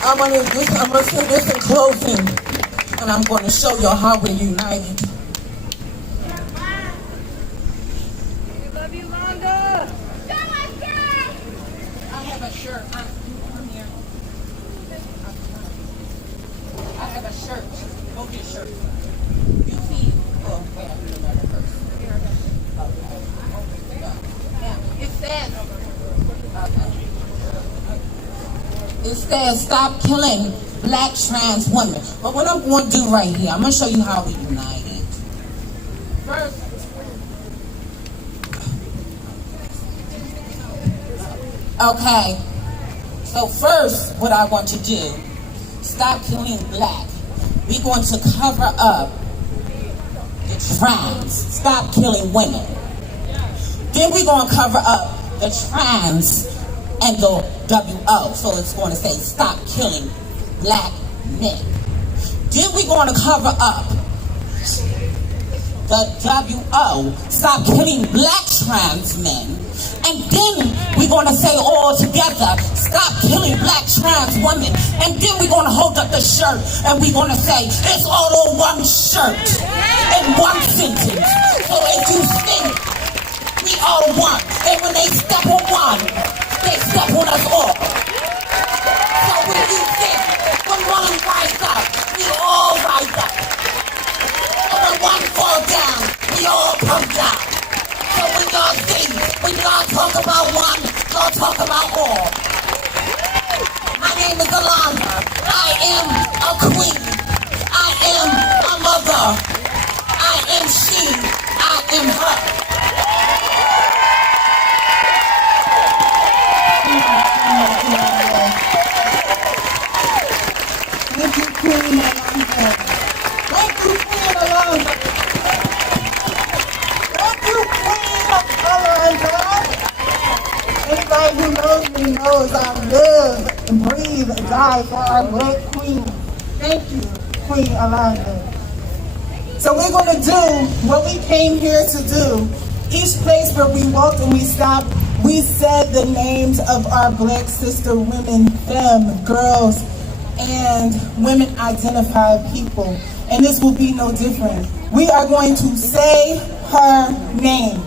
I'm gonna say this in closing, and I'm gonna show y'all how we're united. Love you, Londa. I have a shirt. I'm here. I have a shirt. Go get a shirt. You see? Oh, wait, I need another purse. It says, stop killing black trans women. But what I'm going to do right here, I'm going to show you how we united. First, okay. So first, what I want to do, stop killing black. We're going to cover up the trans. Stop killing women. Then we're going to cover up the trans and the WO. So it's going to say stop killing black men. Then we're going to cover up the WO, stop killing black trans men. And then we're going to say all together, stop killing black trans women. And then we're going to hold up the shirt and we're going to say, it's all on one shirt in one sentence. So if you think we all one, and when they step on one, they step on us all. So when you think, when one rise up, we all rise up. And when one fall down, we all come down. So when y'all sing, when y'all talk about one, y'all talk about all. My name is Alonda. I am a queen. I am a mother. I am she. I am her. Thank you, Queen Alonda. Thank you, Queen Alonda. Thank you, Queen Alonda. Anybody who knows me knows I live and breathe and die for our black queen. Thank you, Queen Alonda. So we're going to do what we came here to do. Each place where we walked and we stopped, we said the names of our black sister women, them, girls, and women identified people. And this will be no different. We are going to say her name.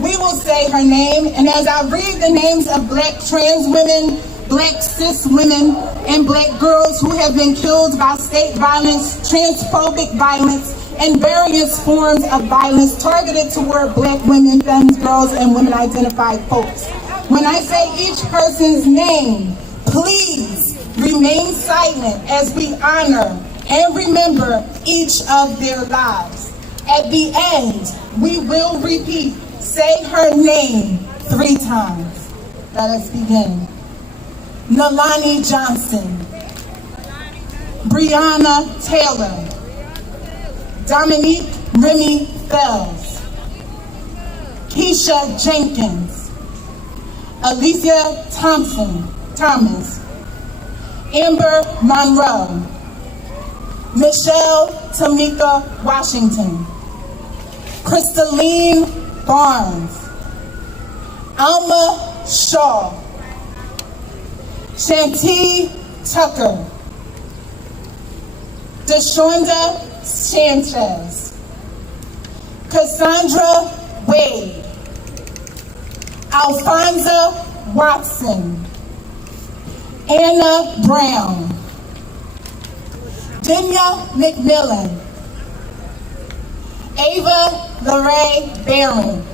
We will say her name, and as I read the names of black trans women, black cis women, and black girls who have been killed by state violence, transphobic violence, and various forms of violence targeted toward black women, femmes, girls, and women-identified folks. When I say each person's name, please remain silent as we honor and remember each of their lives. At the end, we will repeat, say her name 3 times. Let us begin. Nalani Johnson, Breonna Taylor, Dominique Remy Fells, Keisha Jenkins, Alicia Thomas, Amber Monroe, Michelle Tamika Washington, Crystalline Barnes, Alma Shaw, Shantee Tucker, Deshonda Sanchez, Cassandra Wade, Alfonso Watson, Anna Brown, Denya McMillan, Ava LaRae Barron,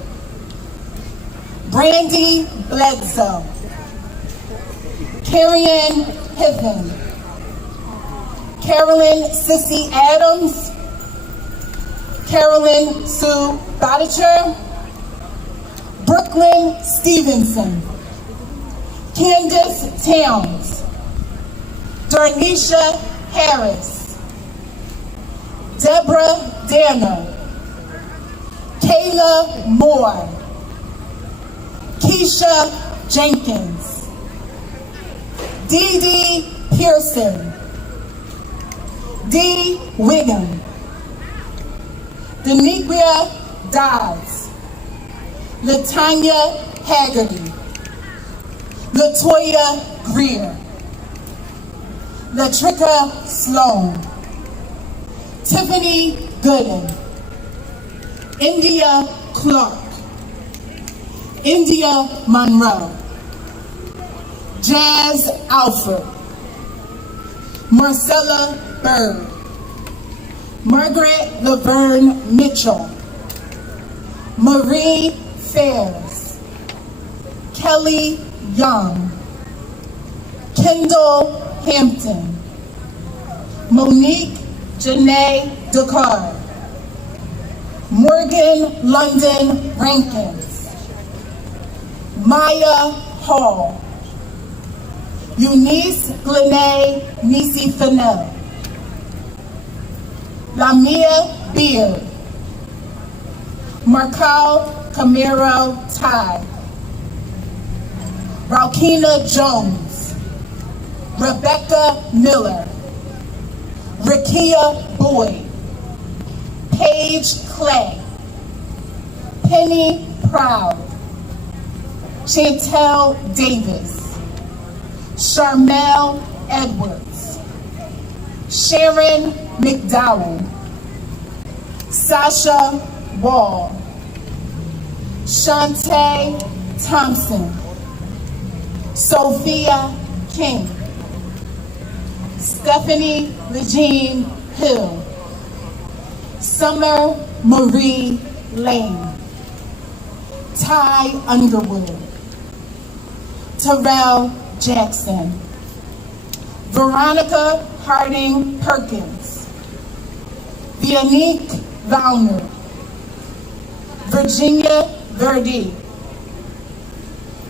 Brandy Bledsoe, Carrie-Ann Hiffen, Carolyn Sissy Adams, Carolyn Sue Bodicher, Brooklyn Stevenson, Candace Towns, Darnisha Harris, Deborah Danner, Kayla Moore, Keisha Jenkins, Dee Dee Pearson, Dee Wiggum, Deniqua Dodds, Latanya Haggerty, Latoya Greer, Latrika Sloan, Tiffany Gooden, India Clark, India Monroe, Jazz Alford, Marcella Bird, Margaret Laverne Mitchell, Marie Fairs, Kelly Young, Kendall Hampton, Monique Janae Descartes, Morgan London Rankins, Maya Hall, Eunice Glenay Nisi Fennell, Lamia Beard, Marcal Camero Ty, Raukina Jones, Rebecca Miller, Rakia Boyd, Paige Clay, Penny Proud, Chantel Davis, Charmel Edwards, Sharon McDowell, Sasha Wall, Shantae Thompson, Sophia King, Stephanie Regine Hill, Summer Marie Lane, Ty Underwood, Terrell Jackson, Veronica Harding Perkins, Vianique Valner, Virginia Verdi,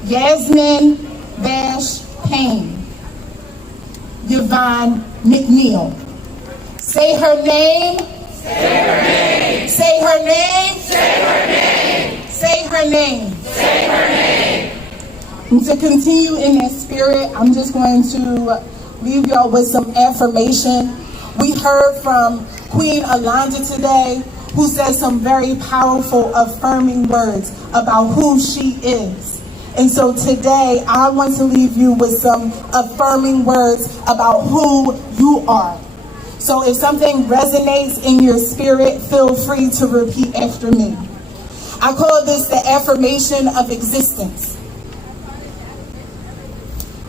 Yasmin Bash Payne, Yvonne McNeil. Say her name. Say her name. Say her name. Say her name. Say her name. Say her name. And to continue in that spirit, I'm just going to leave y'all with some affirmation. We heard from Queen Alonda today, who said some very powerful affirming words about who she is. And so today, I want to leave you with some affirming words about who you are. So if something resonates in your spirit, feel free to repeat after me. I call this the affirmation of existence.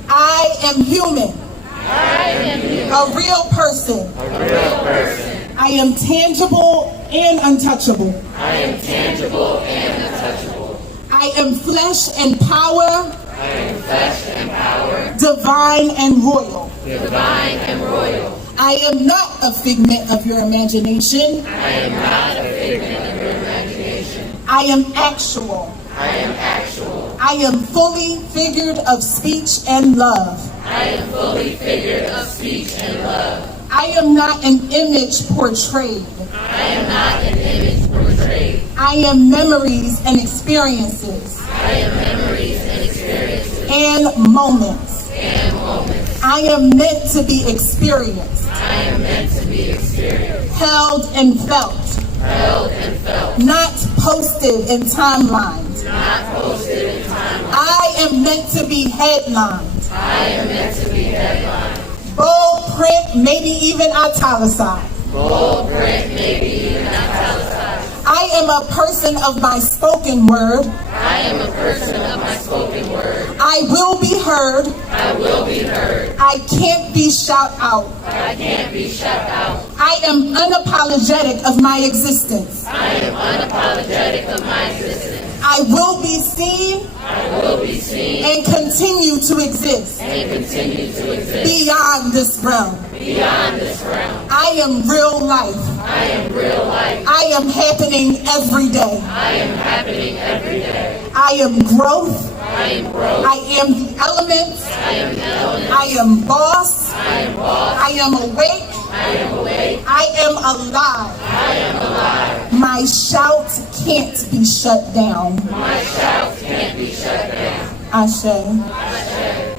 I am human. I am human. A real person. A real person. I am tangible and untouchable. I am tangible and untouchable. I am flesh and power. I am flesh and power. Divine and royal. Divine and royal. I am not a figment of your imagination. I am not a figment of your imagination. I am actual. I am actual. I am fully figured of speech and love. I am fully figured of speech and love. I am not an image portrayed. I am not an image portrayed. I am memories and experiences. I am memories and experiences. And moments. And moments. I am meant to be experienced. I am meant to be experienced. Held and felt. Held and felt. Not posted in timelines. Not posted in timelines. I am meant to be headlined. I am meant to be headlined. Bold print, maybe even italicized. Bold print, maybe even italicized. I am a person of my spoken word. I am a person of my spoken word. I will be heard. I will be heard. I can't be shout out. I can't be shut out. I am unapologetic of my existence. I am unapologetic of my existence. I will be seen. I will be seen. And continue to exist. And continue to exist. Beyond this realm. Beyond this realm. I am real life. I am real life. I am happening every day. I am happening every day. I am growth. I am growth. I am the elements. I am the element. I am boss. I am boss. I am awake. I am awake. I am alive. I am alive. My shout can't be shut down. My shout can't be shut down. Ashe. Ashe.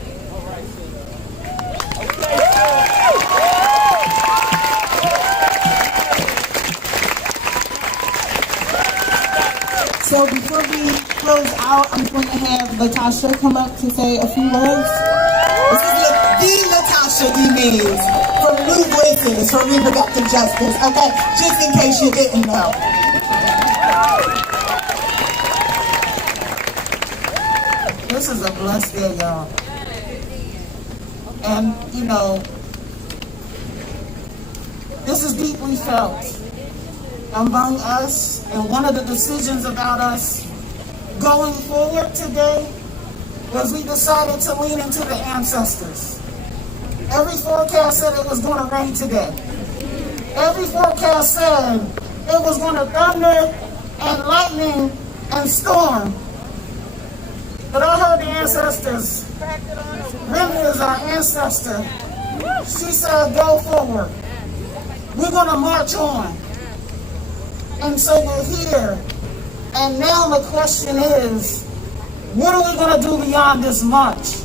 So before we close out, I'm going to have Latasha come up to say a few words. This is the Latasha D. Means from New Voices for Reproductive Justice. Okay, just in case you didn't know. This is a blessed day, y'all. And, you know, this is deeply felt among us, and one of the decisions about us going forward today was we decided to lean into the ancestors. Every forecast said it was going to rain today. Every forecast said it was going to thunder and lightning and storm. But I heard the ancestors. Remy is our ancestor. She said, go forward. We're going to march on. And so we're here. And now the question is, what are we going to do beyond this march?